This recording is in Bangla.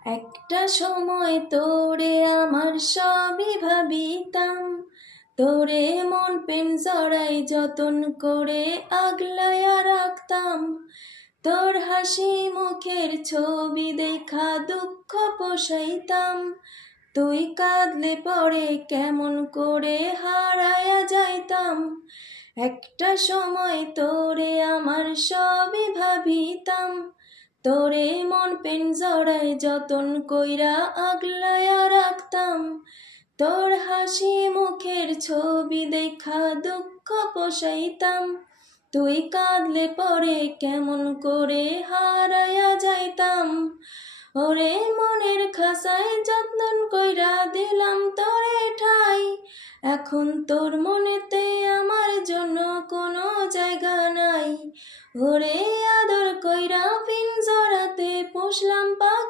একটা সময় তোরে আমার সবই ভাবিতাম, তোরে মন পেন জড়াই যতন করে আগলাইয়া রাখতাম। তোর হাসি মুখের ছবি দেখা দুঃখ পোষাইতাম। তুই কাঁদলে পরে কেমন করে হারায়া যাইতাম। একটা সময় তোরে আমার সবই ভাবিতাম, তোরে মন পেন জড়াই যতন কইরা আগলাইয়া রাখতাম। তোর হাসি মুখের ছবি দেখা দুঃখ পোষাইতাম। তুই কাঁদলে পরে কেমন করে হারায়া যাইতাম। ওরে মনের খাসায় যত্ন কইরা দিলাম তোরে ঠাই, এখন তোর মনেতে আমার জন্য কোনো জায়গা নাই। ওরে আদর কইরা পিঞ্জরাতে পুষলাম পাখি।